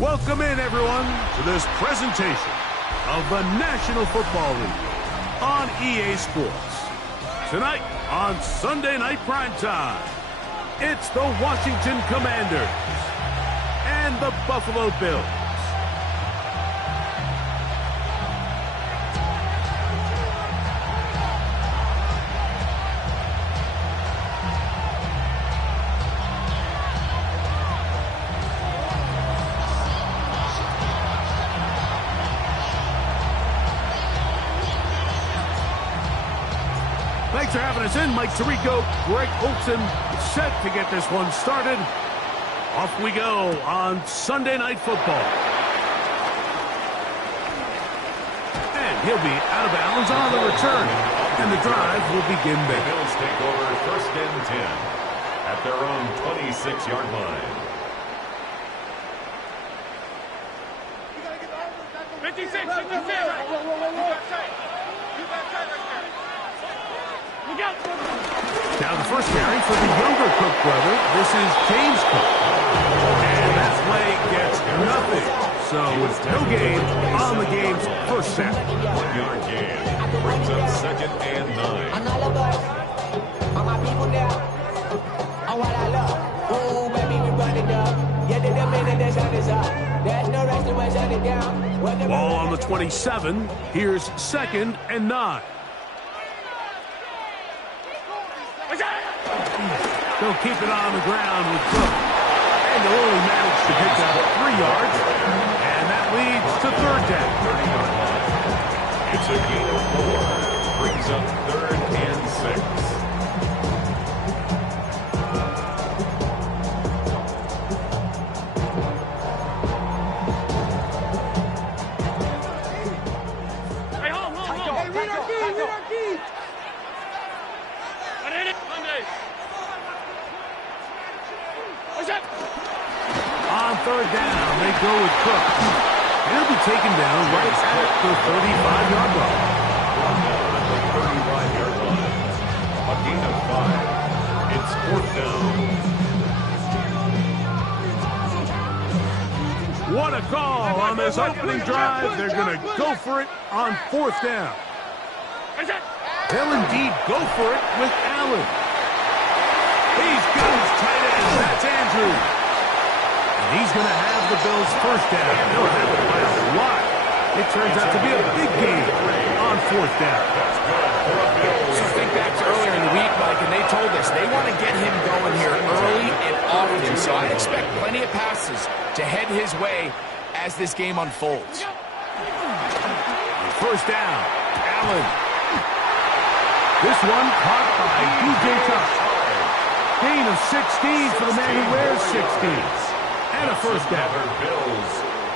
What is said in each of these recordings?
Welcome in, everyone, to this presentation of the National Football League on EA Sports. Tonight on Sunday Night Primetime, it's the Washington Commanders and the Buffalo Bills. Thanks for having us in. Mike Tirico, Greg Olson, set to get this one started. Off we go on Sunday Night Football. And he'll be out of bounds on the return. And the drive will begin there. The Bills take over 1st and 10 at their own 26-yard line. 56. Now the first carry for the younger Cook brother. This is James Cook. And that play gets nothing. So it's no gain on the game's first snap. 1-yard gain brings up 2nd and 9. I'm not a bug. All my people now. On what I love. Ooh, baby, we run it up. Yeah, the minute the sun is up. There's no rest to my shut it down. Ball on the 27. Here's 2nd and 9. They'll keep it on the ground with Cook. And they'll only manage to pick up 3 yards. And that leads to 3rd down. It's a gain of 4. Brings up 3rd and 6. Hey, hold. Hey, read our key. I hit it. Monday. On 3rd down, they go with Cook. And he'll be taken down right at the 35-yard line. Brought down at the 35-yard line. A gain of 5. It's 4th down. What a call on this opening drive. They're going to go for it on 4th down. They'll indeed go for it with Allen. He's got his tight end. That's Andrews. And he's going to have the Bills' first down. They'll have it by a lot. It turns out to be a big game on 4th down. So think back to earlier in the week, Mike, and they told us they want to get him going here early and often. So I expect plenty of passes to head his way as this game unfolds. First down, Allen. This one caught by DJ Tuck. Gain of 16 for the man who wears 16. And a first down.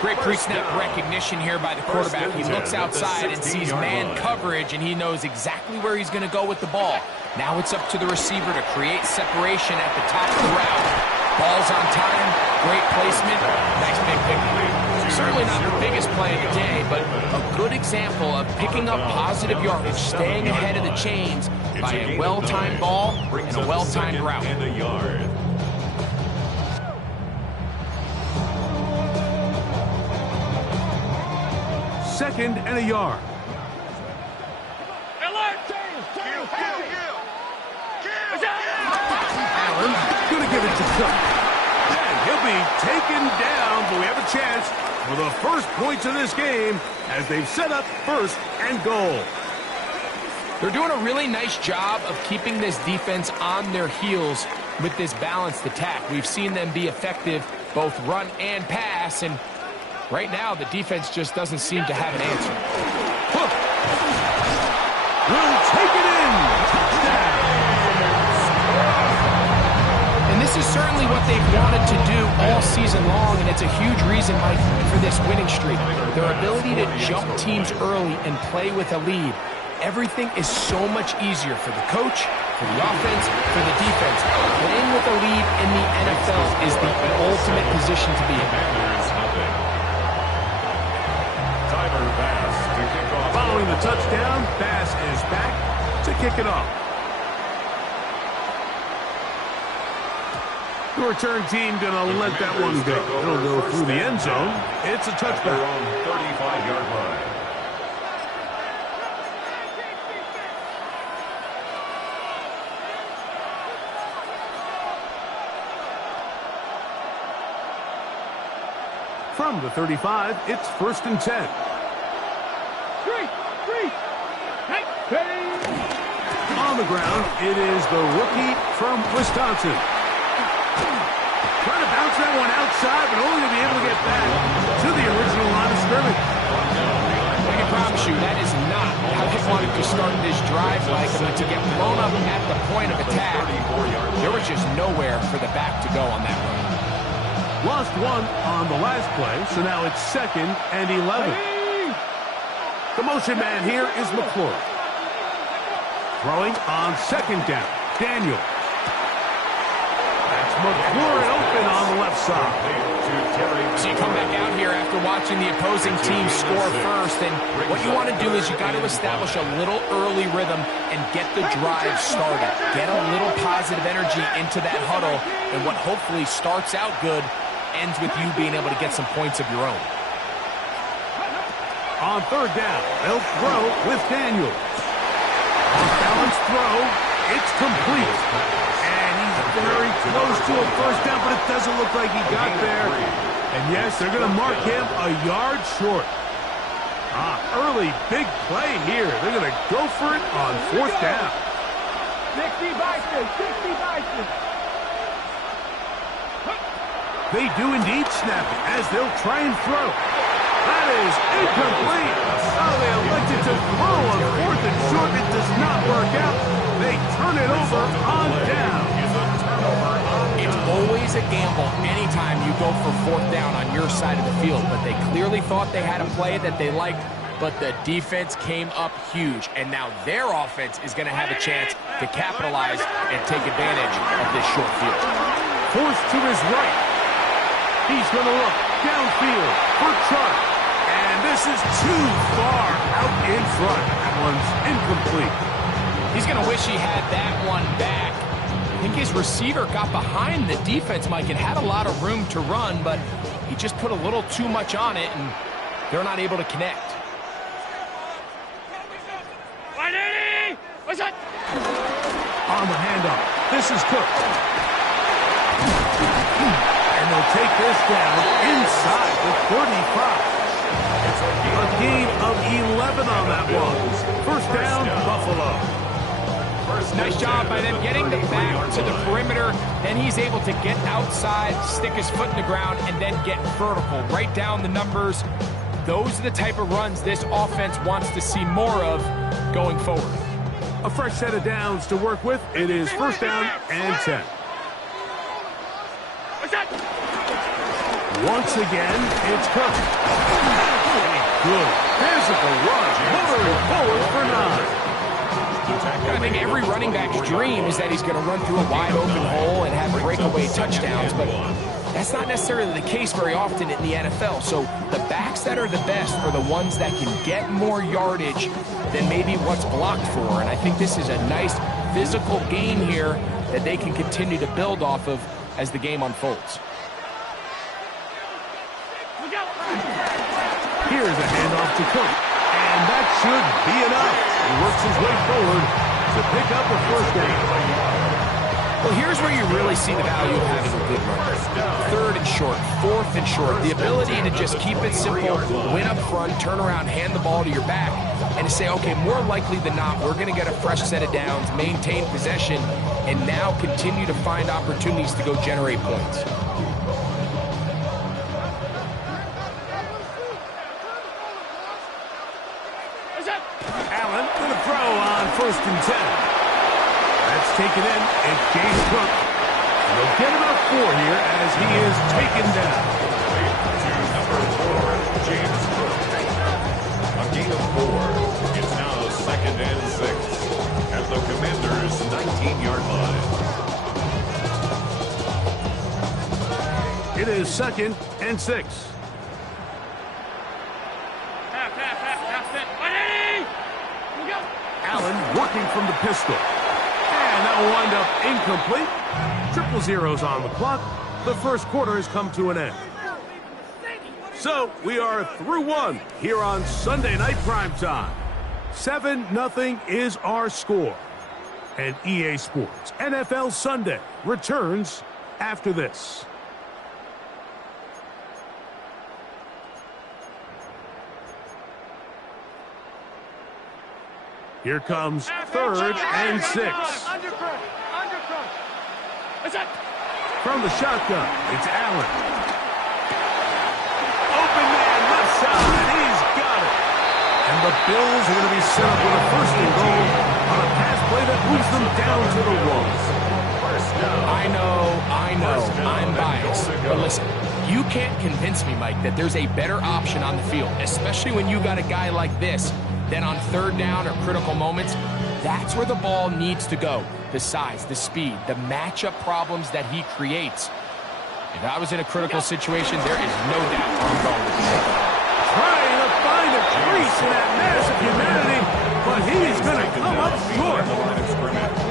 Great pre-snap recognition here by the quarterback. He looks outside and sees man coverage, and he knows exactly where he's going to go with the ball. Now it's up to the receiver to create separation at the top of the route. Ball's on time, great placement, nice big pick. Certainly not the biggest play of the day, but a good example of picking up positive yardage, staying ahead of the chains by a well-timed ball and a well-timed route. And a yard. Second and a yard. Allen's going to give it to Cook. And he'll be taken down, but we have a chance for the first points of this game as they've set up 1st and goal. They're doing a really nice job of keeping this defense on their heels with this balanced attack. We've seen them be effective both run and pass, and right now the defense just doesn't seem to have an answer. Cook will take it in. And this is certainly what they've wanted to do all season long, and it's a huge reason, Mike, for this winning streak. Their ability to jump teams early and play with a lead. Everything is so much easier for the coach, for the offense, for the defense. Playing with a lead in the NFL is the ultimate position to be in. Timer pass to kick off. Following the touchdown, Bass is back to kick it off. The return team going to let that one go. It'll go through the end zone. It's a touchback. On 35-yard line. From the 35, it's 1st and 10. On the ground, it is the rookie from Wisconsin. Trying to bounce that one outside, but only to be able to get back to the original line of scrimmage. I can promise you that is not how they wanted to start this drive like. I mean, to get blown up at the point of attack, there was just nowhere for the back to go on that run. Lost one on the last play, so now it's 2nd and 11. The motion man here is McClure. Throwing on 2nd down, Daniel. That's McClure open on the left side. So you come back out here after watching the opposing team score first, and what you want to do is you got to establish a little early rhythm and get the drive started. Get a little positive energy into that huddle, and what hopefully starts out good ends with you being able to get some points of your own. On 3rd down, they'll throw with Daniels. Off-balance throw, it's complete. And he's very close to a 1st down, but it doesn't look like he got there. And yes, they're going to mark him a yard short. Early big play here. They're going to go for it on 4th down. 60 Vikings, 60 Vikings. They do indeed snap it as they'll try and throw. That is incomplete. Oh, they elected to throw on 4th and short. It does not work out. They turn it over on down. It's always a gamble anytime you go for 4th down on your side of the field, but they clearly thought they had a play that they liked, but the defense came up huge, and now their offense is going to have a chance to capitalize and take advantage of this short field. Forced to his right. He's going to look downfield for Chark. And this is too far out in front. That one's incomplete. He's going to wish he had that one back. I think his receiver got behind the defense, Mike, and had a lot of room to run, but he just put a little too much on it, and they're not able to connect. What's that? On the handoff, this is Cook. And they'll take this down inside the 35. A gain of 11 on that one. 1st down, Buffalo. Nice job by them getting the back to the perimeter. Then he's able to get outside, stick his foot in the ground, and then get vertical. Right down the numbers. Those are the type of runs this offense wants to see more of going forward. A fresh set of downs to work with. It is 1st down and 10. Once again, it's Cook. A good physical run. Moving forward for 9. I think every running back's dream is that he's going to run through a wide open hole and have breakaway touchdowns, but that's not necessarily the case very often in the NFL. So the backs that are the best are the ones that can get more yardage than maybe what's blocked for. And I think this is a nice physical game here that they can continue to build off of as the game unfolds. Here's a handoff to Cook, and that should be enough. He works his way forward to pick up a 1st down. Well, here's where you really see the value of having a good runner. 3rd and short, 4th and short. The ability to just keep it simple, win up front, turn around, hand the ball to your back, and to say, okay, more likely than not, we're going to get a fresh set of downs, maintain possession, and now continue to find opportunities to go generate points. Allen going to throw on 1st and 10. That's taken in. It's James Cook. And they'll get about 4 here as he is taken down. Number 4, James Cook. A gain of 4. It's now 2nd and 6 at the Commanders' 19-yard line. It is 2nd and 6. Allen working from the pistol. And that will wind up incomplete. Triple zeros on the clock. The first quarter has come to an end. So, we are through one here on Sunday Night Primetime. 7-0 is our score. And EA Sports NFL Sunday returns after this. Here comes 3rd and 6. From the shotgun, it's Allen. Open man, left side, he's got it. And the Bills are going to be set up with a 1st and goal on a pass play that moves them down to the 1. I know, I'm biased. But listen, you can't convince me, Mike, that there's a better option on the field, especially when you got a guy like this, then on 3rd down or critical moments, that's where the ball needs to go. The size, the speed, the matchup problems that he creates. If I was in a critical situation, there is no doubt where I'm going with this. Trying to find a crease in that massive humanity, but he's going to come up short.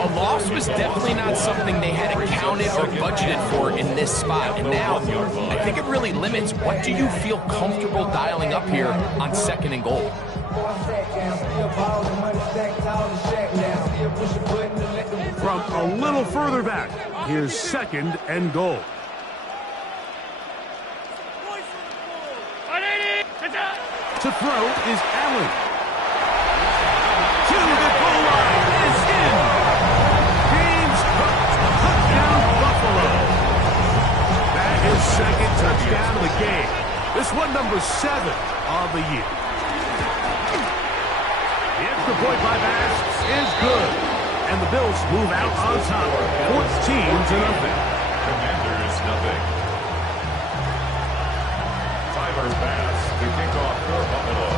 A loss was definitely not something they had accounted or budgeted for in this spot. And now, I think it really limits what do you feel comfortable dialing up here on 2nd and goal. From a little further back, here's 2nd and goal. To throw is Allen. To the goal line is in. James Cook, touchdown Buffalo. That is 2nd touchdown of the game. This one number 7 of the year. The extra point by Bass is good. And the Bills move out on top, 14-0. Commanders, nothing. Tyler Bass to kick off for Buffalo.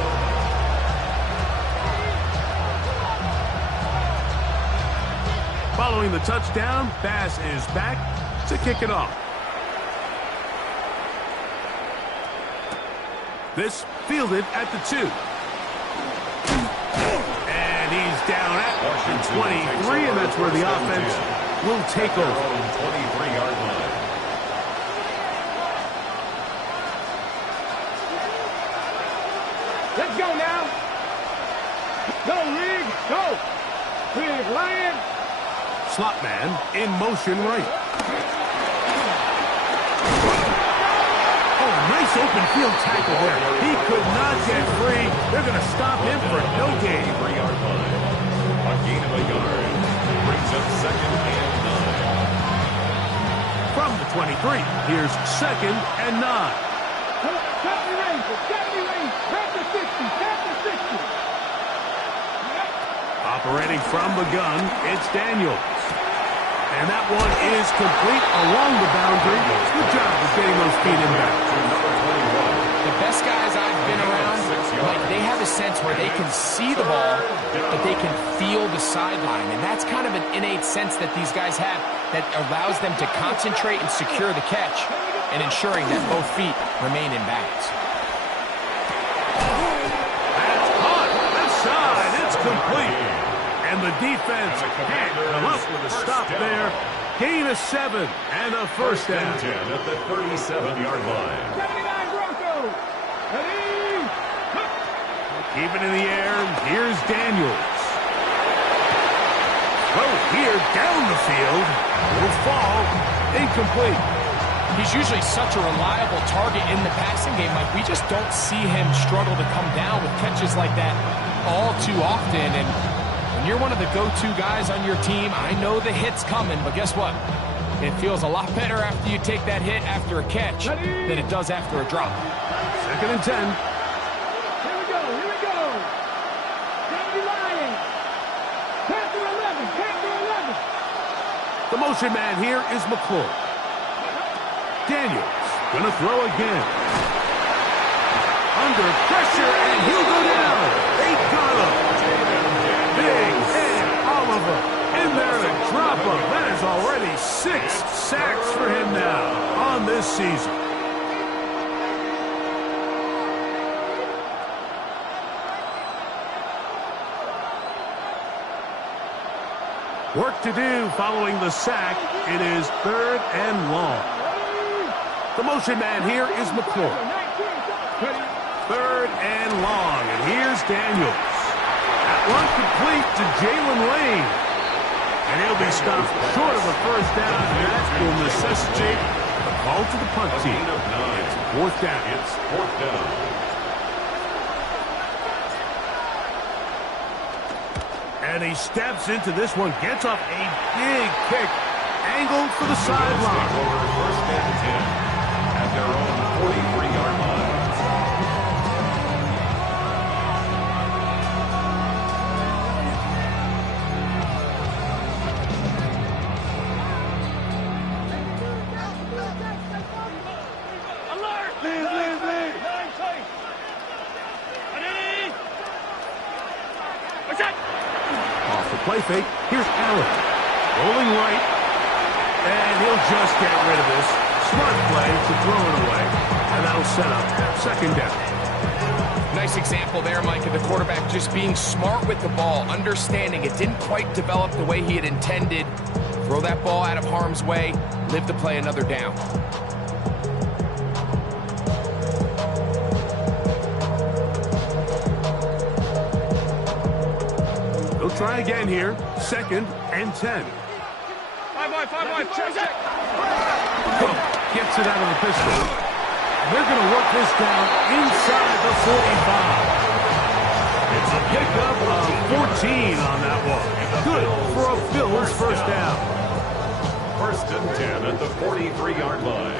Following the touchdown, Bass is back to kick it off. This fielded at the 2. And he's down at 23, and that's where the offense will take over. 23-yard line. Let's go now. Go, Rig. Go. Rig, Lion. Slot man in motion right. Oh, nice open field tackle there. He could not get free. They're going to stop him for no gain. 3-yard line. A gain of a yard. Brings up 2nd and 9. From the 23, here's 2nd and 9. Cut the range. Cut the range. Cut the 60. Cut the 60. Operating from the gun, it's Daniels. And that one is complete along the boundary. Good job of getting those feet in back. The best guys I've been around, like, they have a sense where they can see the ball, but they can feel the sideline. And that's kind of an innate sense that these guys have that allows them to concentrate and secure the catch and ensuring that both feet remain in bounds. That's hot. Left side. It's complete. And the defense can't come up with a stop there. Gain of 7 and a 1st down. 10 at the 37-yard line. 79 Broncos. Ready. Keep it in the air. Here's Daniels. Throw here down the field. Will fall. Incomplete. He's usually such a reliable target in the passing game. Like, we just don't see him struggle to come down with catches like that all too often. And when you're one of the go-to guys on your team, I know the hit's coming, but guess what? It feels a lot better after you take that hit after a catch than it does after a drop. 2nd and 10. Here we go. Here we go. Danny Lion. Panther 11. Panther 11. The motion man here is McClure. Daniels gonna throw again. Under pressure, and he'll go down. They got him. Big Ed Oliver in there to drop him. That is already 6 sacks for him now on this season. Work to do following the sack. It is 3rd and long. The motion man here is McClure. 3rd and long, and here's Daniels. That one complete to Jalen Lane. And he'll be stopped short of a first down, and that will necessitate a call to the punt team. It's 4th down. It's 4th down. And he steps into this one, gets off a big kick, angled for the sideline. 1st and 10 at their own 43-yard line. Play fake. Here's Allen. Rolling right. And he'll just get rid of this. Smart play to throw it away. And that'll set up 2nd down. Nice example there, Mike, of the quarterback just being smart with the ball, understanding it didn't quite develop the way he had intended. Throw that ball out of harm's way, live to play another down. Try again here. 2nd and 10. 5 wide. Check. Gets it out of the pistol. They're going to work this down inside the 45. It's a pickup of 14 on that one. Good for a Bills first down. 1st and 10 at the 43-yard line.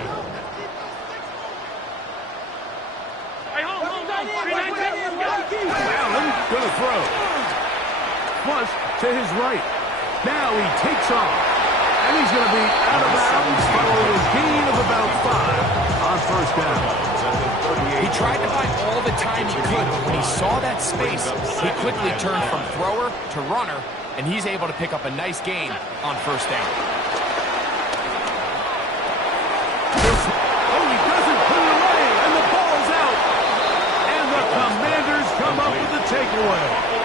Allen going to throw. Flush to his right. Now he takes off. And he's going to be out of bounds following a gain of about 5 on first down. He tried to buy all the time he could, but when he saw that space, he quickly turned from thrower to runner, and he's able to pick up a nice gain on first down. Oh, he doesn't put it away, and the ball's out. And the Commanders come up with the takeaway.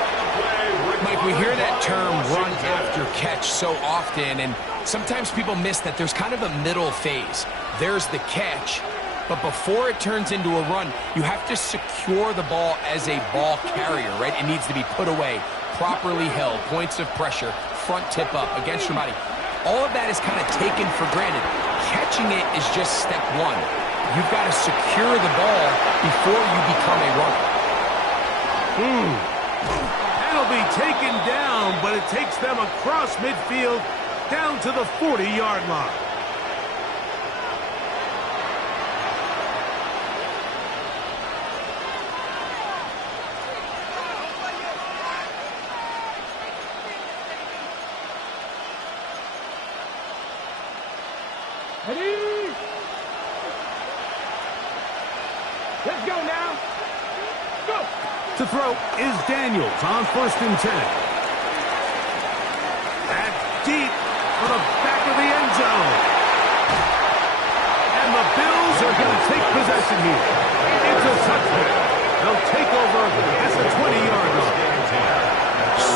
Mike, we hear that term run after catch so often, and sometimes people miss that there's kind of a middle phase. There's the catch, but before it turns into a run, you have to secure the ball as a ball carrier, right? It needs to be put away, properly held, points of pressure, front tip up against your body. All of that is kind of taken for granted. Catching it is just step one. You've got to secure the ball before you become a runner. That'll be taken down, but it takes them across midfield down to the 40-yard line. Ready? Let's go now. Go. To throw is Daniels on 1st and 10. That's deep for the back of the end zone. And the Bills are going to take possession here. It's a touchdown. They'll take over at the 20-yard line.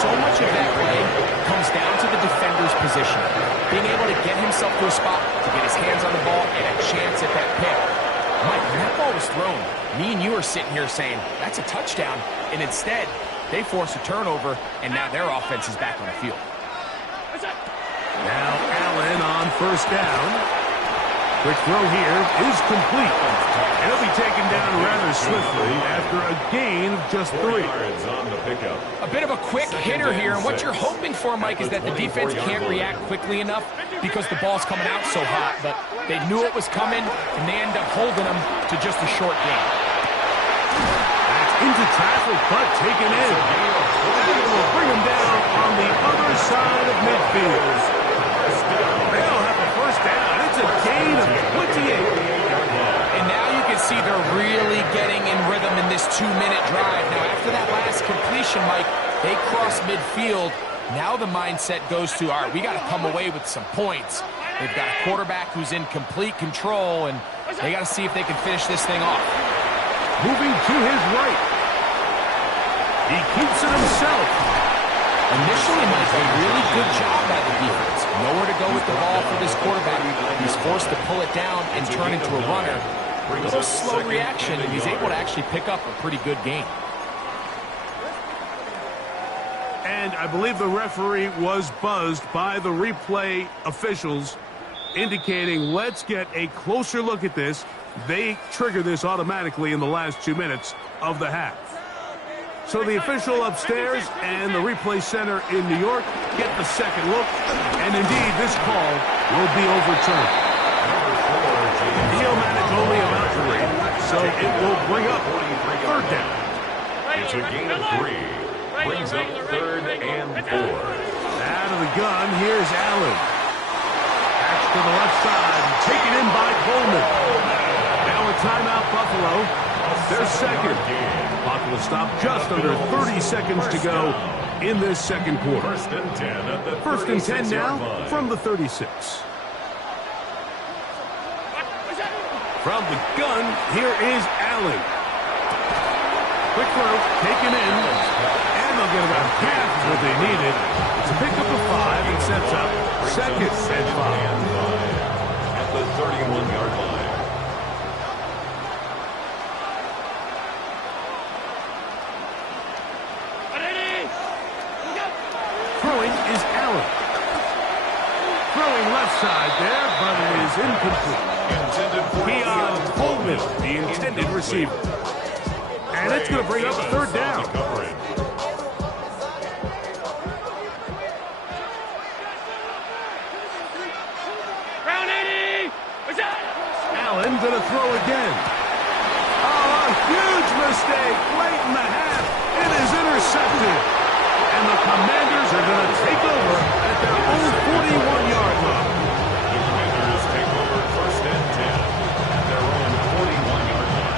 So much of that play comes down to the defender's position. Being able to get himself to a spot, to get his hands on the ball, and a chance at that pick. Mike, when that ball was thrown, me and you are sitting here saying, that's a touchdown. And instead, they force a turnover, and now their offense is back on the field. Now Allen on first down. Quick throw here is complete. And he'll be taken down rather swiftly after a gain of just 3. On the pickup. A bit of a quick hitter here, and what you're hoping for, Mike, is that the defense can't react quickly enough because the ball's coming out so hot. But they knew it was coming, and they end up holding them to just a short gain. That's into traffic, but taken in. And it will bring him down on the other side of midfield. They'll have a first down. It's a gain of 28. And now you can see they're really getting in rhythm in this 2-minute drive. Now, after that last completion, Mike, they cross midfield. Now the mindset goes to, all right, we got to come away with some points. They've got a quarterback who's in complete control, and they got to see if they can finish this thing off. Moving to his right. He keeps it himself. Initially, Mike, a really good job by the defense. Nowhere to go with the ball for this quarterback. He's forced to pull it down and turn into a runner. A little slow reaction, and he's able to actually pick up a pretty good game. And I believe the referee was buzzed by the replay officials, indicating let's get a closer look at this. They trigger this automatically in the last 2 minutes of the half. So the official upstairs and the replay center in New York get the second look, and indeed this call will be overturned. He'll manage only about 3, so it will bring up third down. It's a gain of 3. Brings up 3rd and 4. Out of the gun, here's Allen. Back to the left side, taken in by Coleman. Now a timeout, Buffalo. Their second. Clock will stop just under 30 seconds to go in this second quarter. First and 10 at the First and 10 now line. from the 36. From the gun, here is Allen. Quick throw, taken in, and they'll get about half what they needed. It's a pickup of 5 and sets up second and 5. At the 31-yard line. Throwing is Allen. Throwing left side there, but it is incomplete. Keon Coleman, the intended receiver. And it's going to bring up a third down. Allen going to throw again. Oh, a huge mistake late in the half. It is intercepted. And the Commanders are going to take over at their own 41-yard line. The Commanders take over first and 10 at their own 41-yard line.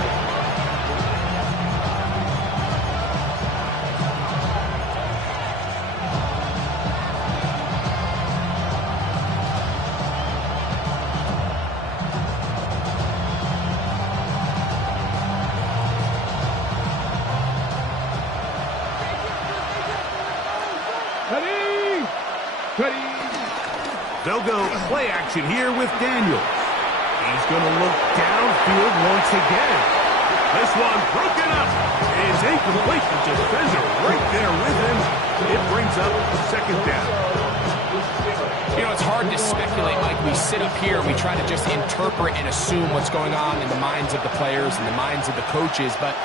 They'll go play action here with Daniels. He's going to look downfield once again. This one broken up. It's incomplete. The defender right there with him. It brings up second down. You know, it's hard to speculate, Mike. We sit up here, we try to just interpret and assume what's going on in the minds of the players and the minds of the coaches, but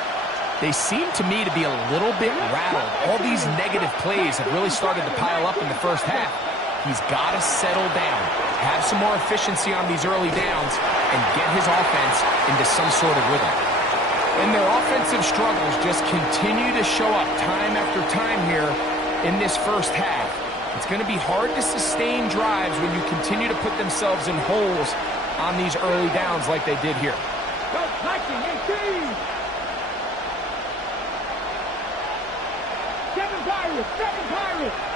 they seem to me to be a little bit rattled. All these negative plays have really started to pile up in the first half. He's got to settle down, have some more efficiency on these early downs, and get his offense into some sort of rhythm. And their offensive struggles just continue to show up time after time here in this first half. It's going to be hard to sustain drives when you continue to put themselves in holes on these early downs like they did here. Seven Pirates!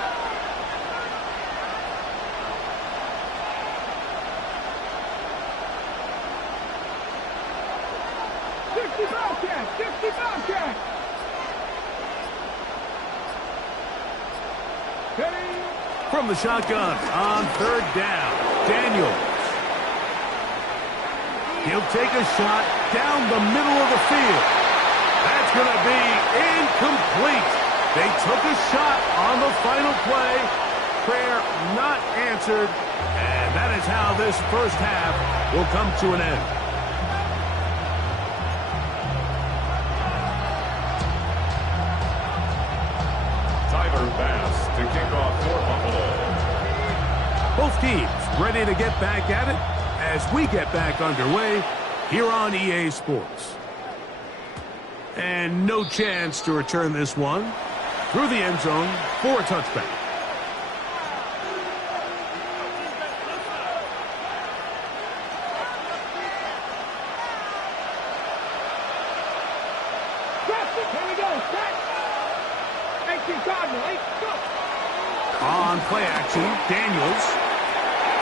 From the shotgun on third down, Daniels. He'll take a shot down the middle of the field. That's going to be incomplete. They took a shot on the final play. Prayer not answered. And that is how this first half will come to an end. Bass to kick off for Buffalo. Both teams ready to get back at it as we get back underway here on EA Sports. And no chance to return this one through the end zone for a touchback. On play action, Daniels.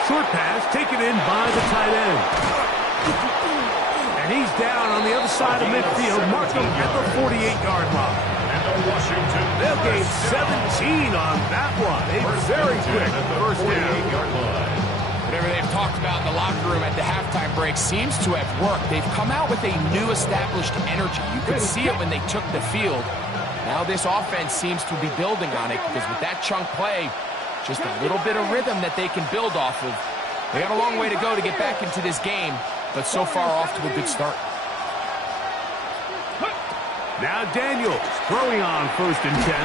Short pass taken in by the tight end. And he's down on the other side of midfield. Mark him at the 48-yard line. At They'll gain 17 on that one. A very quick first down. Whatever they've talked about in the locker room at the halftime break seems to have worked. They've come out with a new established energy. You could see it when they took the field. Now this offense seems to be building on it because with that chunk play, just a little bit of rhythm that they can build off of. They got a long way to go to get back into this game, but so far off to a good start. Now Daniels throwing on 1st and 10.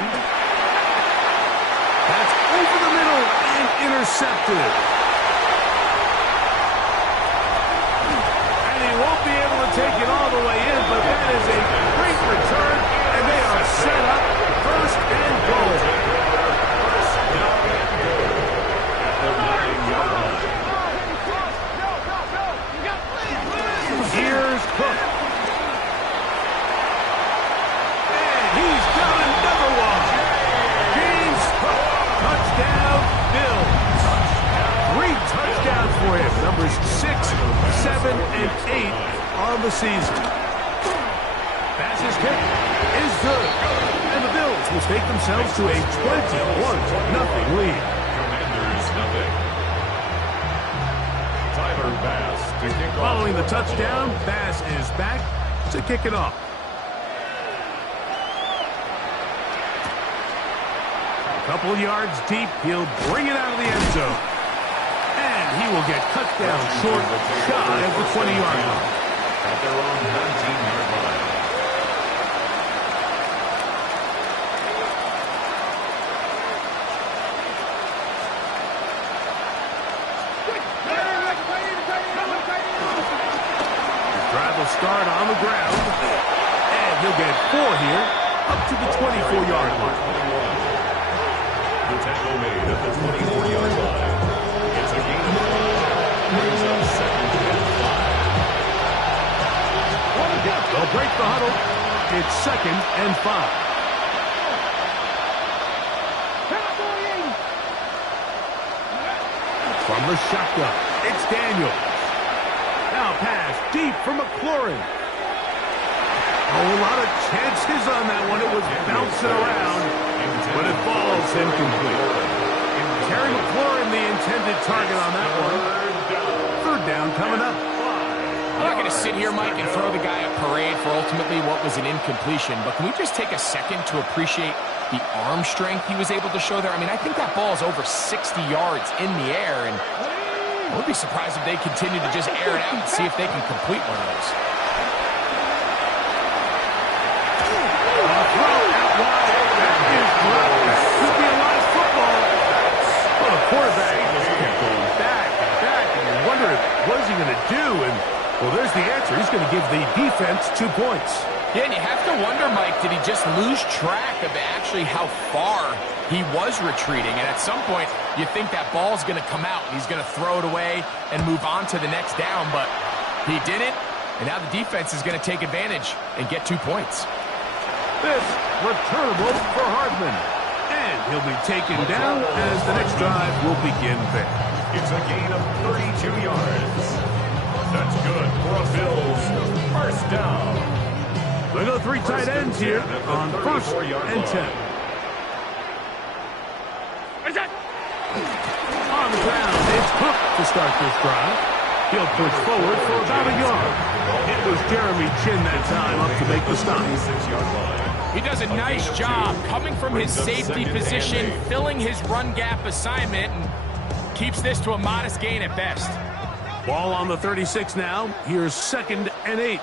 That's over the middle and intercepted. Won't be able to take it all the way in, but that is a great return, and they are set up 1st and goal. Here's Cook. And he's got another one. James Cook, touchdown, Bills. 3 touchdowns for him, numbers 6, 7, and 8 on the season. Pass is kicked is good. And the Bills will take themselves to a 21-0 lead. Commanders nothing. Tyler Bass to kick off. Following the touchdown, Bass is back to kick it off. A couple yards deep, he'll bring it out of the end zone. He will get cut down short, shy of the 20-yard line. At their own 19-yard line. The drive will start on the ground, and he'll get 4 here, up to the 24-yard line. The tackle made at the 24-yard line. It's a gain of 5. Brings up 2nd and 5. They'll break the huddle. It's 2nd and 5. From the shotgun, it's Daniels. Now pass deep for McLaurin. A lot of chances on that one. It was bouncing around, but it falls incomplete. Terry McLaurin, the intended target on that one. 3rd down coming up. I'm not going to sit here, Mike, and throw the guy a parade for ultimately what was an incompletion, but can we just take a second to appreciate the arm strength he was able to show there? I mean, I think that ball is over 60 yards in the air, and I would be surprised if they continue to just air it out and see if they can complete one of those. Quarterback just kept going back and back, and you wonder what is he going to do, and well, there's the answer. He's going to give the defense 2 points. Yeah, and you have to wonder, Mike, did he just lose track of actually how far he was retreating? And at some point, you think that ball's going to come out, and he's going to throw it away and move on to the next down, but he didn't, and now the defense is going to take advantage and get 2 points. This returnable for Hardman. And he'll be taken down as the next drive will begin there. It's a gain of 32 yards. That's good for a Bills 1st down. They go 3 tight ends here on 1st and 10. On the ground, it's Cook to start this drive. He'll push forward for about a yard. It was Jeremy Chin that time up to make the stop. 6-yard line. He does a nice job coming from his safety position, filling his run gap assignment, and keeps this to a modest gain at best. Ball on the 36 now. Here's 2nd and 8.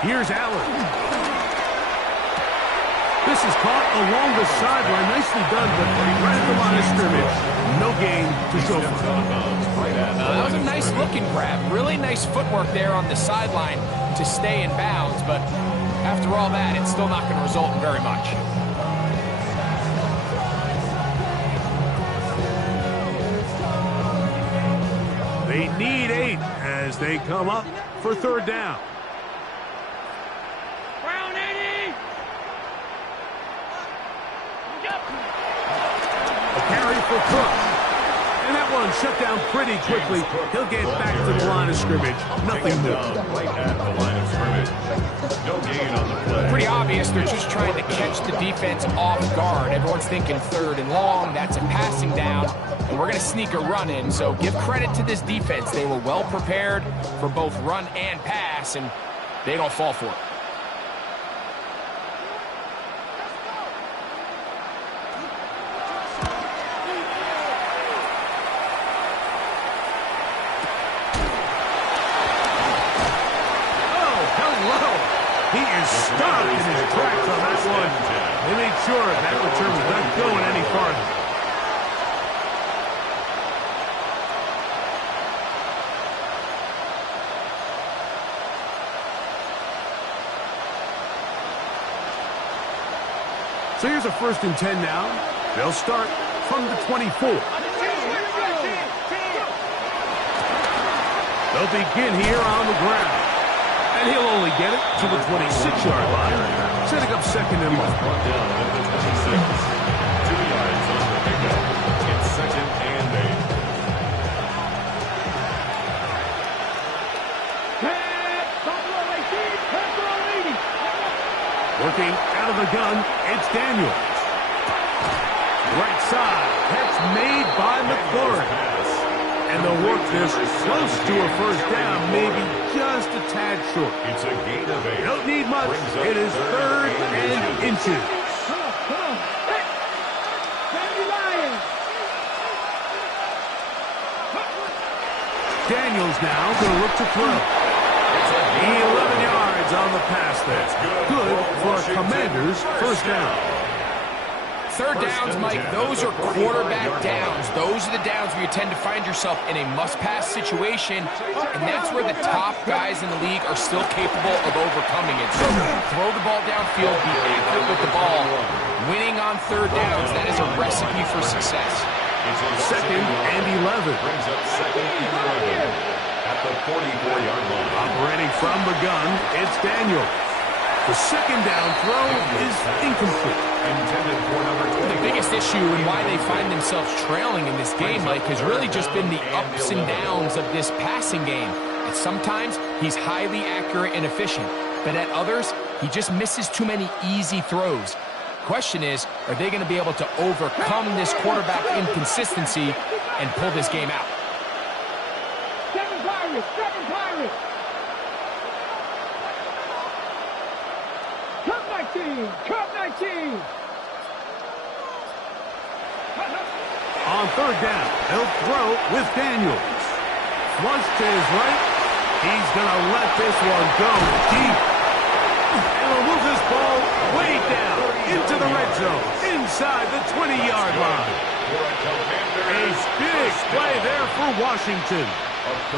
Here's Allen. This is caught along the sideline. Nicely done, but right at the line of scrimmage. No gain to show for. That was a nice looking grab. Really nice footwork there on the sideline to stay in bounds, but after all that, it's still not going to result in very much. They need 8 as they come up for 3rd down. A carry for Cook. And that one shut down pretty quickly. He'll get back to the line of scrimmage. Nothing new. Right at the line of scrimmage. No gain on the play. Pretty obvious they're just trying to catch the defense off guard. Everyone's thinking 3rd and long. That's a passing down, and we're going to sneak a run in. So give credit to this defense. They were well prepared for both run and pass, and they don't fall for it. He is stopped in his tracks on that one. They made sure that return was not going any farther. So here's a 1st and 10 now. They'll start from the 24. They'll begin here on the ground. And he'll only get it to the 26-yard line, setting up 2nd and 1. Brought down at the 26. 2 yards on the pickup. It's 2nd and 8. Working out of the gun, it's Daniels. Right side, catch made by McLaurin. And they'll work this close to a 1st down, maybe just a tad short. It's a gain of 8. Don't need much. It is 3rd and inches. Daniels now going to look to throw. 11 yards on the pass there. Good for a Commander's 1st down. 3rd downs, Mike, those are quarterback downs. Those are the downs where you tend to find yourself in a must-pass situation, and that's where the top guys in the league are still capable of overcoming it. So throw the ball downfield, be accurate with the ball. Winning on 3rd downs, that is a recipe for success. 2nd and 11. Brings up 2nd and 11 at the 44-yard line. Operating from the gun, it's Daniels. The 2nd down throw is incomplete. Intended for number 20. The biggest issue and why they find themselves trailing in this game, Mike, has really just been the ups and downs of this passing game. And sometimes he's highly accurate and efficient, but at others, he just misses too many easy throws. Question is, are they going to be able to overcome this quarterback inconsistency and pull this game out? Seven Pirates! Cup 19! On 3rd down, he'll throw with Daniels. Flush to his right. He's going to let this one go deep. And will move this ball way down into the red zone, inside the 20-yard line. A big play there for Washington.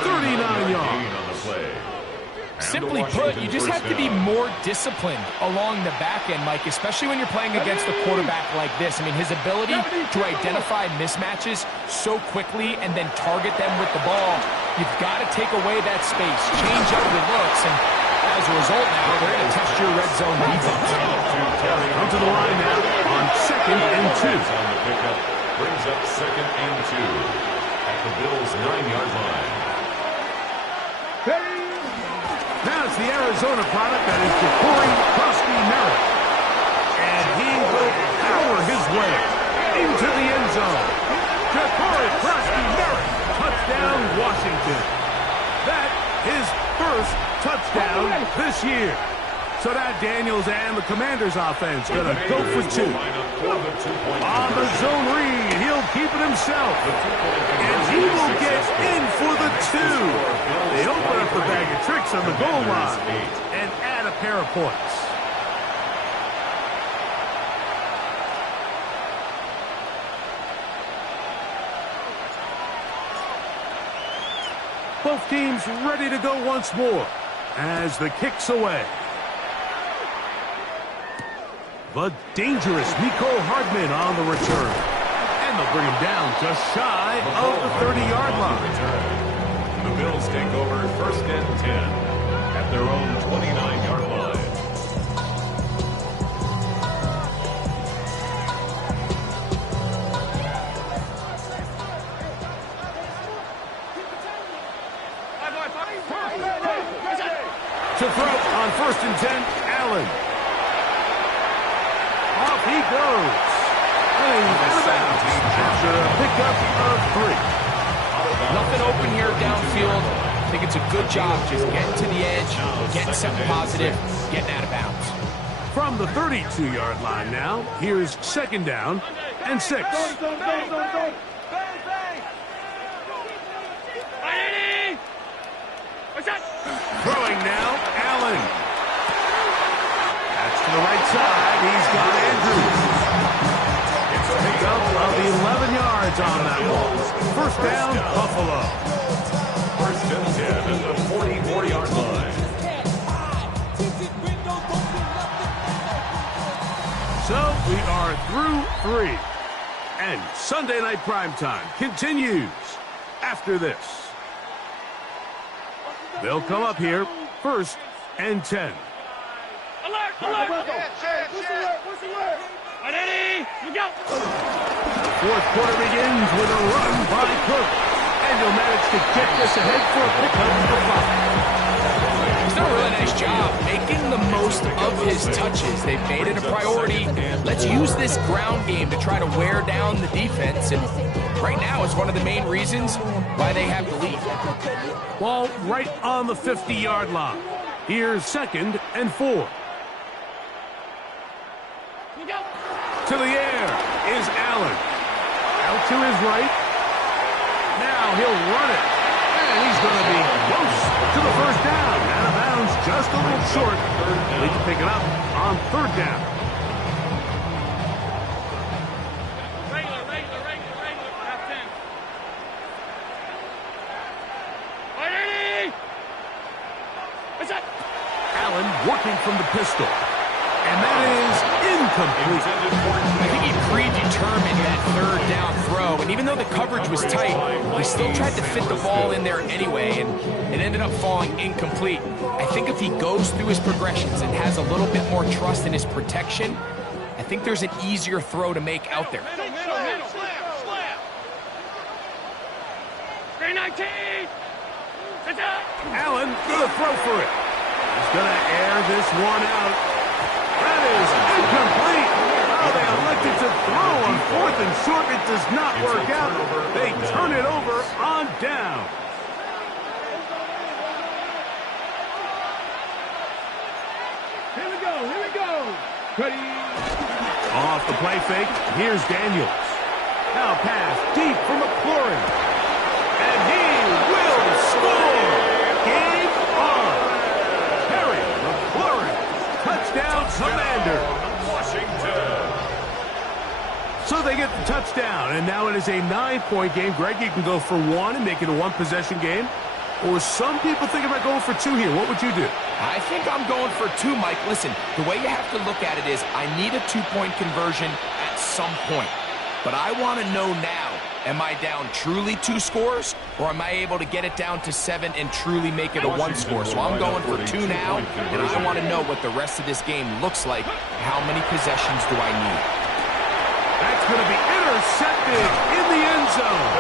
39 yards. Simply put, you just have to be more disciplined along the back end, Mike, especially when you're playing against a quarterback like this. I mean, his ability to identify mismatches so quickly and then target them with the ball, you've got to take away that space, change up your looks, and as a result now, they're going to test your red zone defense. Come to the line now on 2nd and 2. On the pickup, brings up 2nd and 2 at the Bills' 9-yard line. Now it's the Arizona product that is Corey Merritt. And he will power his way into the end zone. Corey Merritt, touchdown Washington. That his first touchdown this year. So that Daniels and the Commanders offense going to go for 2. On the zone read, he'll keep it himself. And he will get in for the 2. They open up the bag of tricks on the goal line and add a pair of points. Both teams ready to go once more as the kick's away. But dangerous Mecole Hardman on the return. And they'll bring him down just shy of the 30-yard line. The Bills take over 1st and 10 at their own 29-yard line. To throw on 1st and 10, Allen. Off he goes. And he's out of bounds after a pickup of 3. Nothing open here downfield. I think it's a good job just getting to the edge, getting something positive, getting out of bounds. From the 32-yard line now, here's 2nd down and 6. Throwing now, Allen. That's to the right side. He's got Andrews. It's a pickup of 11 yards on that ball. 1st down, Buffalo. 1st and 10 at the 44-yard line. So we are through 3. And Sunday Night Primetime continues after this. They'll come up here, 1st and 10. Alert! What's alert? Ready? You go! The 4th quarter begins with a run by Cook. And he'll manage to get this ahead for a pickup of 5. He's done a really nice job making the most of his touches. They've made it a priority. Let's use this ground game to try to wear down the defense. And right now, it's one of the main reasons why they have the lead. Ball right on the 50-yard line. Here's 2nd and 4. To the air is Allen. Out to his right. Now he'll run it. And he's going to be close to the 1st down. Out of bounds, just a little short. They can pick it up on 3rd down. Allen working from the pistol. And that is incomplete. I think he predetermined that 3rd down throw, and even though the coverage was tight, he still tried to fit the ball in there anyway, and it ended up falling incomplete. I think if he goes through his progressions and has a little bit more trust in his protection, I think there's an easier throw to make out there. Allen gonna throw for it. He's gonna air this one out. That is incomplete. Oh, they elected to throw on 4th and short. It does not work out. They turn it over on down. Here we go. Ready? Off the play fake, here's Daniels. Now pass deep for McLaurin. And he will score. Game on. Harry McLaurin. Touchdown, Commanders. Washington. So they get the touchdown, and now it is a 9-point game. Greg, you can go for 1 and make it a 1-possession game. Or some people think about going for 2 here. What would you do? I think I'm going for 2, Mike. Listen, the way you have to look at it is I need a 2-point conversion at some point. But I want to know now, am I down truly 2 scores, or am I able to get it down to 7 and truly make it a 1 score? So I'm going for 2 now, and I want to know what the rest of this game looks like. How many possessions do I need? That's going to be intercepted in the end zone.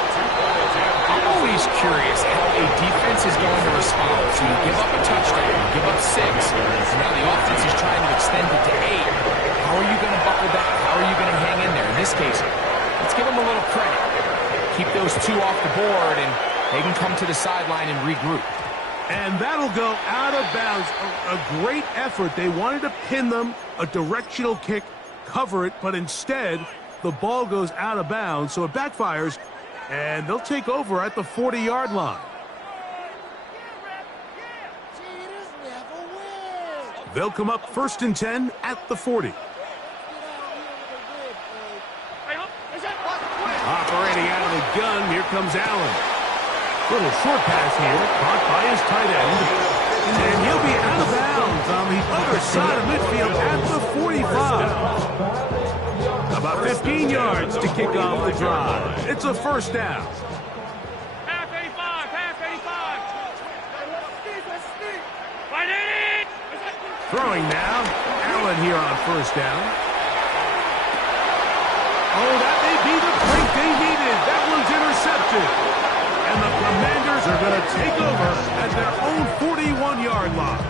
I'm always curious how a defense is going to respond. So you give up a touchdown, you give up 6, and now the offense is trying to extend it to 8. How are you going to buckle down? How are you going to hang in there? In this case, let's give them a little credit. Keep those 2 off the board, and they can come to the sideline and regroup. And that'll go out of bounds. A great effort. They wanted to pin them, a directional kick, cover it, but instead, the ball goes out of bounds, so it backfires, and they'll take over at the 40-yard line. They'll come up 1st and 10 at the 40. Operating out of the gun, here comes Allen. Little short pass here, caught by his tight end. And he'll be out of bounds on the other side of midfield at the 45. About 15 yards to kick off the drive. It's a 1st down. Half 85. Right in it. Throwing now. Allen here on 1st down. Oh, that may be the break they needed. That one's intercepted. And the Commanders are going to take over at their own 41-yard line.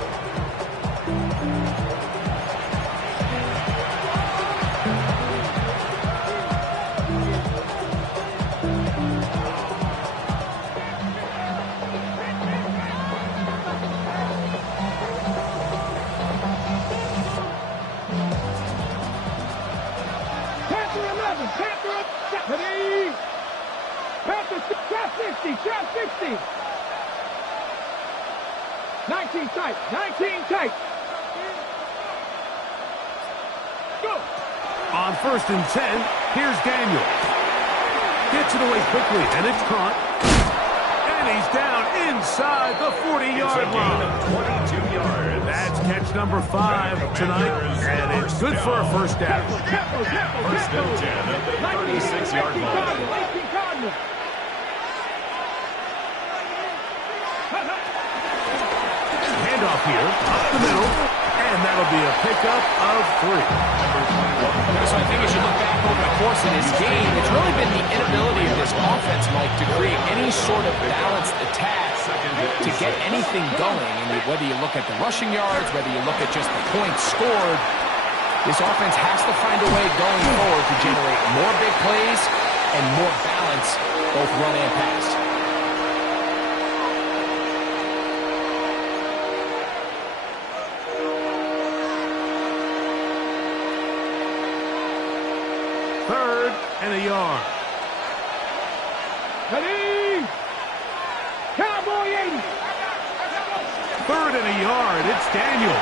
Trap 60. 19 tight. 19 tight. Go. On 1st and 10, here's Daniel. Gets it away quickly, and it's caught. And he's down inside the 40-yard line. 22 yards. That's catch number 5 tonight, and it's good for a first down. First and 10 at the 36-yard line. Handoff here, up the middle, and that'll be a pickup of 3. So I think as you look back over the course of this game, it's really been the inability of this offense, Mike, to create any sort of balanced attack to get anything going. And whether you look at the rushing yards, whether you look at just the points scored, this offense has to find a way going forward to generate more big plays and more balance, both run and pass. Third and a yard. Ready? Cowboy 80. Third and a yard. It's Daniel.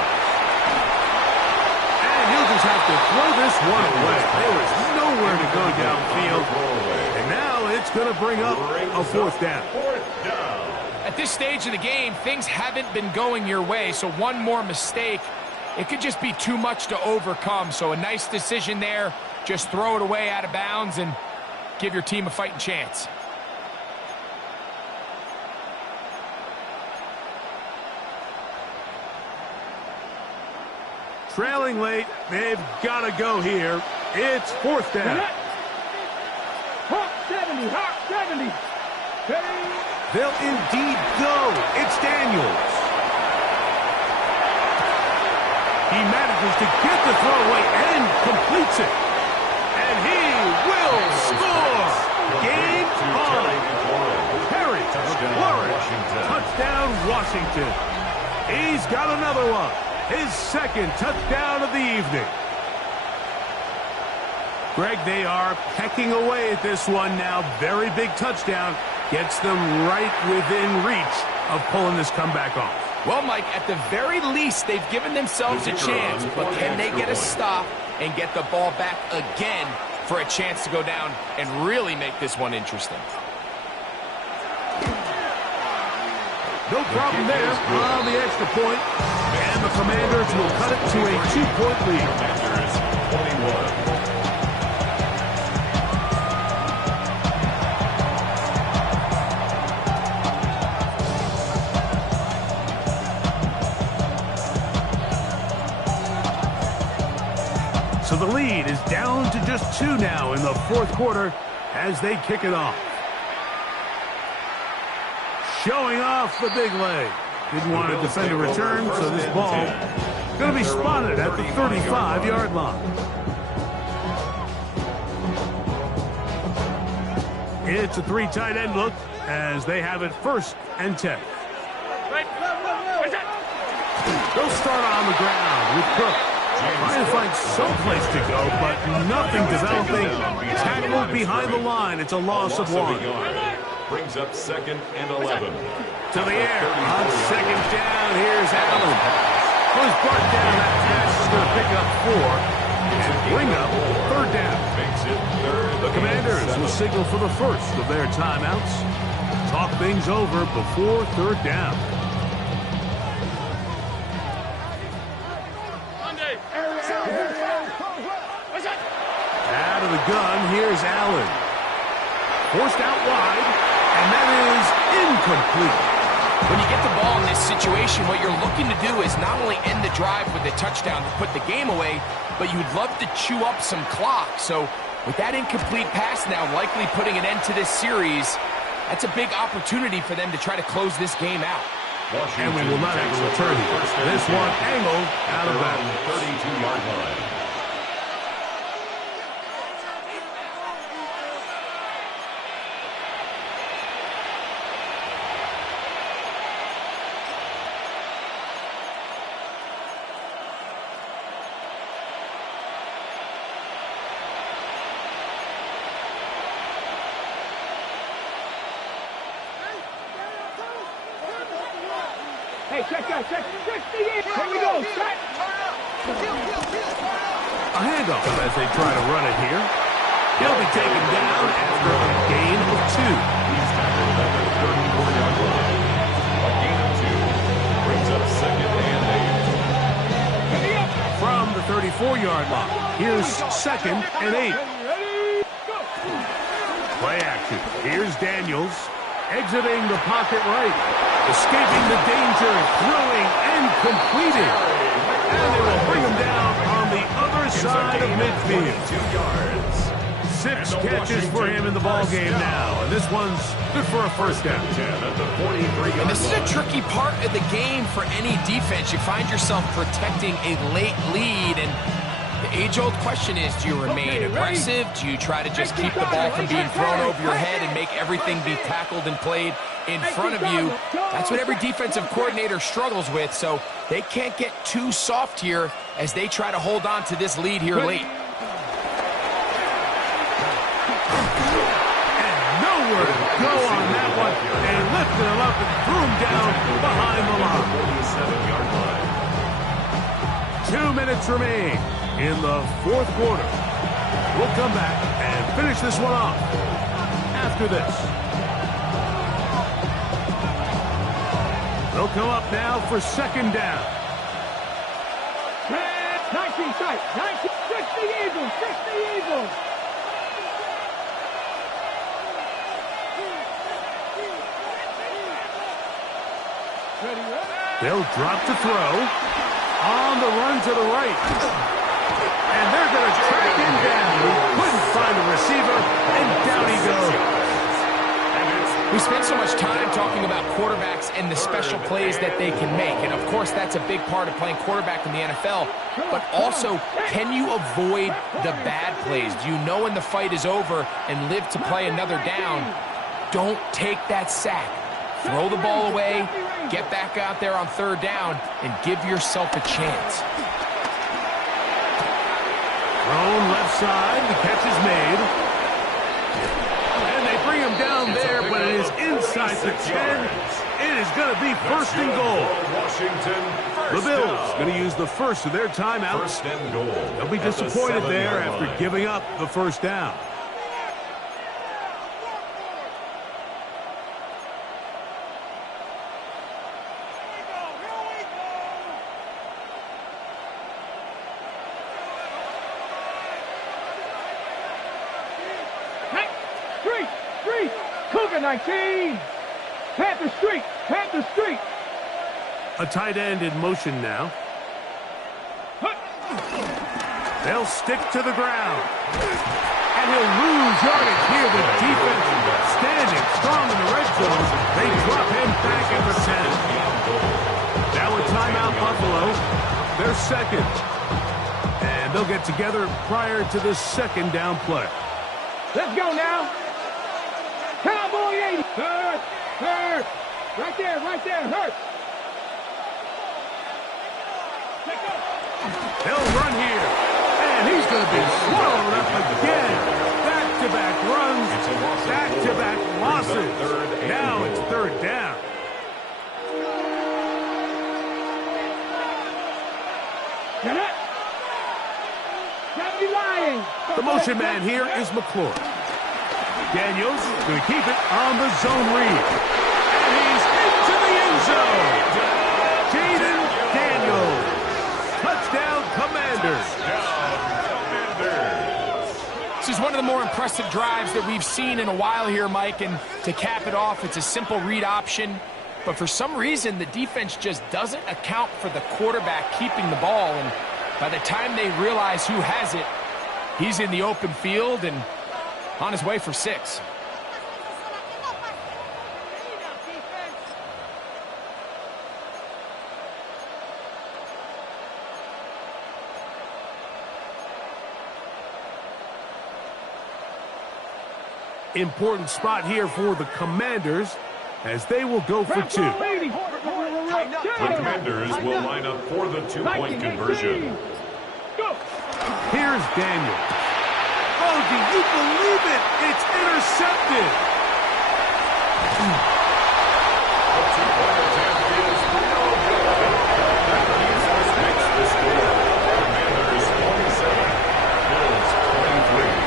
And he'll just have to throw this one away. There was nowhere to go downfield. And now it's going to bring up a 4th down. At this stage of the game, things haven't been going your way, so one more mistake, it could just be too much to overcome. So a nice decision there. Just throw it away out of bounds and give your team a fighting chance. Trailing late, they've got to go here. It's 4th down. Hawk 70, Hawk 70. They'll indeed go. It's Daniels. He manages to get the throw away and completes it. And he will score. Game on. Perry, flourish. Touchdown, Washington. He's got another one. His 2nd touchdown of the evening. Greg, they are pecking away at this one now. Very big touchdown. Gets them right within reach of pulling this comeback off. Well, Mike, at the very least, they've given themselves a chance, but can they get a stop and get the ball back again for a chance to go down and really make this one interesting? No problem there on the extra point. And the Commanders will cut it to a 2-point lead. Commanders 21. So the lead is down to just 2 now in the 4th quarter as they kick it off. Showing off the big leg. Didn't want to defend a return, so this ball going to be spotted at the 35-yard line. It's a 3 tight end look as they have it 1st and 10. They'll start on the ground with Cook. Trying to find some place to go, but nothing developing. Tackled behind the line. It's a loss of 1. Brings up 2nd and 11. To the air. On 2nd down, here's Allen. Was brought down. That pass is going to pick up 4 and bring up 3rd down. Makes it 3rd. The Commanders will signal for the first of their timeouts. Talk things over before 3rd down. Out of the gun, here's Allen. Forced out wide, and that is incomplete. When you get the ball in this situation, what you're looking to do is not only end the drive with a touchdown to put the game away, but you'd love to chew up some clock. So with that incomplete pass now likely putting an end to this series, that's a big opportunity for them to try to close this game out. And we will not have a return here. This one angled out of bounds. 32-yard line. Hey, check that, check the end. Here we go, set. A handoff as they try to run it here. He'll be taken down after a gain of 2. He's tackled at the 34-yard line. A gain of 2 brings up second and 8. From the 34-yard line, here's second and 8. Play action. Here's Daniels, exiting the pocket right, escaping the danger, throwing and completing. And they will bring him down on the other side of midfield. 2 yards. 6 catches for him in the ball game now, and this one's good for a first down. 10 at the 43-yard And this is a line. tricky part of the game for any defense. You find yourself protecting a late lead, and the age-old question is, do you remain aggressive? Do you try to just keep the ball from being thrown over your head and make everything be tackled and played in front of you? That's what every defensive coordinator struggles with, so they can't get too soft here as they try to hold on to this lead here late. Nowhere to go on that one. They lifted him up and threw him down behind the line. 47-yard line. 2 minutes remain in the fourth quarter. We'll come back and finish this one off after this. They'll come up now for second down. 19 sight, 19, 60 Eagles, 60 Eagles. They'll drop to throw. On the run to the right. And they're going to track him down. He couldn't find a receiver, and down he goes. We spend so much time talking about quarterbacks and the special plays that they can make. And, of course, that's a big part of playing quarterback in the NFL. But also, can you avoid the bad plays? Do you know when the fight is over and live to play another down? Don't take that sack. Throw the ball away, get back out there on third down, and give yourself a chance. Thrown left side, the catch is made. And they bring him down there, but it is inside the 10. It is going to be first and goal. The Bills going to use the first of their timeouts. First and goal. They'll be disappointed there after giving up the first down. Street, Cougar 19. Panther Street, Panther Street. A tight end in motion now. They'll stick to the ground. And he'll lose yardage here. The defense standing strong in the red zone. They drop him back at the 10. Now a timeout, Buffalo. They're second. And they'll get together prior to the second down play. Let's go now. Cowboy 80. Hurt. Right there, hurt. They'll run here. And he's going to be swallowed up again. Back-to-back runs, back-to-back losses. Now it's third down. Get it. The motion man here is McClure. Daniels going to keep it on the zone read. And he's into the end zone. Jaden Daniels. Touchdown, Commanders. This is one of the more impressive drives that we've seen in a while here, Mike, and to cap it off, it's a simple read option, but for some reason, the defense just doesn't account for the quarterback keeping the ball, and by the time they realize who has it, he's in the open field and on his way for 6. Important spot here for the Commanders as they will go for 2. The Commanders will line up for the 2-point conversion. Here's Daniel. Oh, do you believe it? It's intercepted. The 2-point attempt is no good. That useless makes the score. Commanders 27, Bills 23.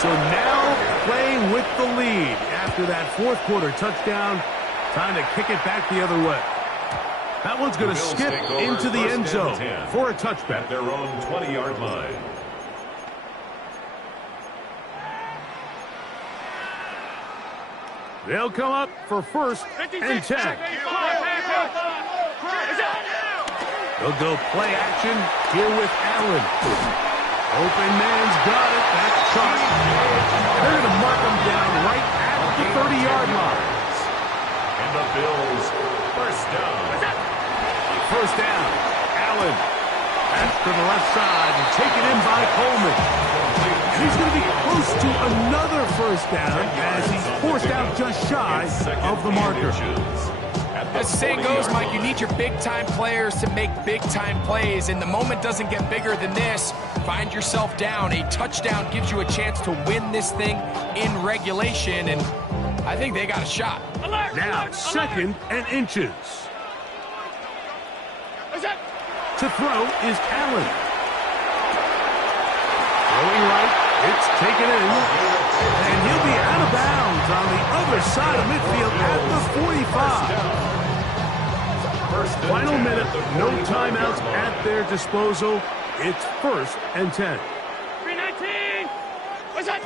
So now playing with the lead after that fourth quarter touchdown. Time to kick it back the other way. That one's going to skip into the end zone for a touchback. At their own 20-yard line. They'll come up for 1st and 10. They'll go play action here with Allen. Open man's got it. That's shot. They're going to mark him down right at the 30-yard line. And the Bills first down. First down. Allen. That's to the left side and taken in by Coleman. And he's going to be close to another first down as he's forced out just shy of the marker. As the saying goes, Mike, you need your big-time players to make big-time plays, and the moment doesn't get bigger than this. Find yourself down. A touchdown gives you a chance to win this thing in regulation, and I think they got a shot. Now, 2nd and inches. To throw is Allen. Throwing right, it's taken in. And he'll be out of bounds on the other side of midfield at the 45. Final minute, no timeouts at their disposal. It's 1st and 10. 319. What's that?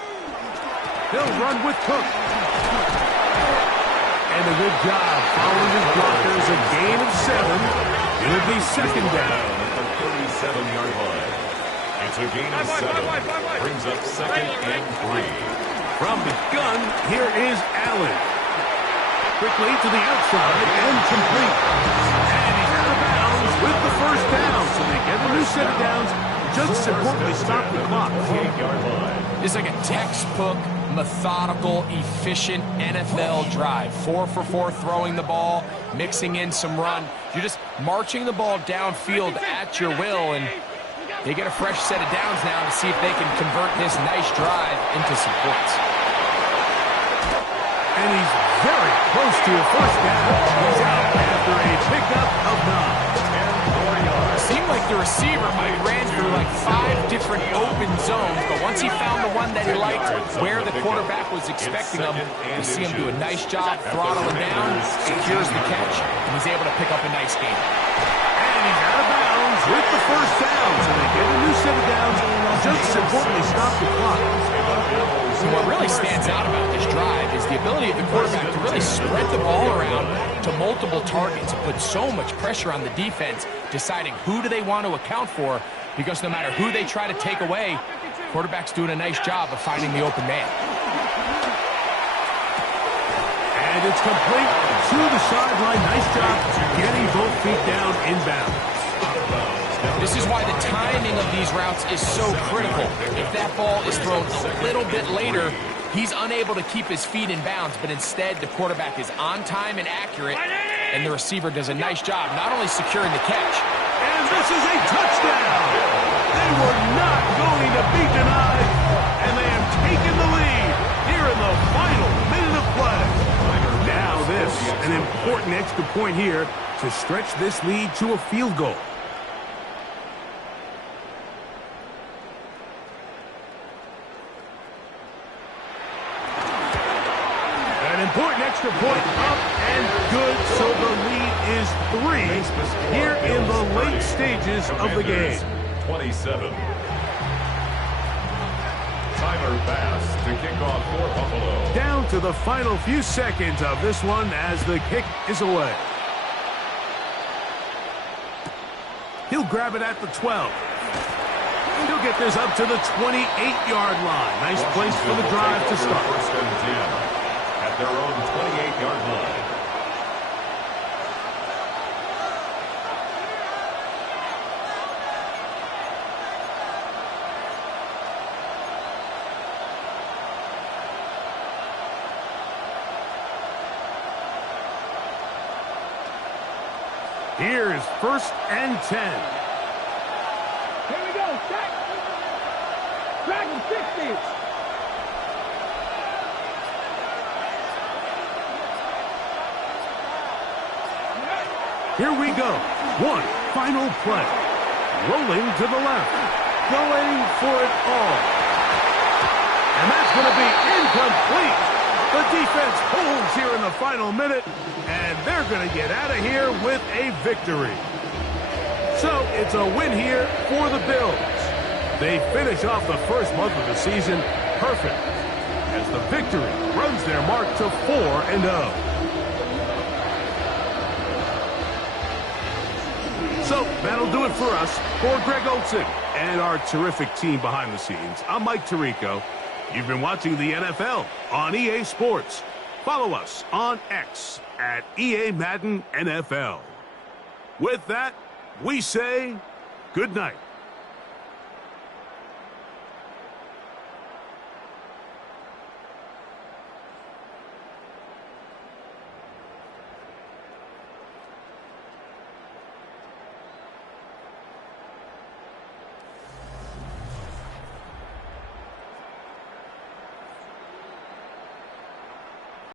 He'll run with Cook. And a good job following his blockers, a gain of 7. It'll be 2nd down at the 37-yard line. It's a gain of 7. Brings up 2nd and 3. From the gun, here is Allen. Quickly to the outside and complete. And he's out of bounds with the first down. So they get a new set of downs. Just importantly, stop the clock. 8-yard line. It's like a textbook, methodical, efficient NFL drive. 4 for 4 throwing the ball, mixing in some run. You're just marching the ball downfield at your will, and they get a fresh set of downs now to see if they can convert this nice drive into some points. And he's very close to a first down. He's out after a pickup of 9. Seemed like the receiver might ran through like 5 different open zones, but once he found the one that he liked, where the quarterback was expecting him, you see him do a nice job throttling down, secures the catch, and he's able to pick up a nice gain. And he's out of bounds with the first down, so they get a new set of downs. Just importantly, stop the clock. So what really stands out about this drive is the ability of the quarterback to really spread the ball around to multiple targets and put so much pressure on the defense, deciding who do they want to account for, because no matter who they try to take away, quarterback's doing a nice job of finding the open man. And it's complete to the sideline. Nice job getting both feet down inbounds. This is why the timing of these routes is so critical. If that ball is thrown a little bit later, he's unable to keep his feet in bounds, but instead the quarterback is on time and accurate, and the receiver does a nice job not only securing the catch. And this is a touchdown. They were not going to be denied, and they have taken the lead here in the final minute of play. Now this, an important extra point here to stretch this lead to a field goal. Important extra point up and good, so the lead is 3 here in the late stages of the game. 27. Tyler Bass to kick off for Buffalo. Down to the final few seconds of this one as the kick is away. He'll grab it at the 12. He'll get this up to the 28-yard line. Nice place for the drive to start. First and 10. Their own 28-yard line. Here's 1st and 10. Here we go. Set. Dragon 60. Here we go. One final play. Rolling to the left. Going for it all. And that's going to be incomplete. The defense holds here in the final minute, and they're going to get out of here with a victory. So it's a win here for the Bills. They finish off the first month of the season perfect, as the victory runs their mark to 4-0. So that'll do it for us. For Greg Olson and our terrific team behind the scenes, I'm Mike Tirico. You've been watching the NFL on EA Sports. Follow us on X at EA Madden NFL. With that, we say good night.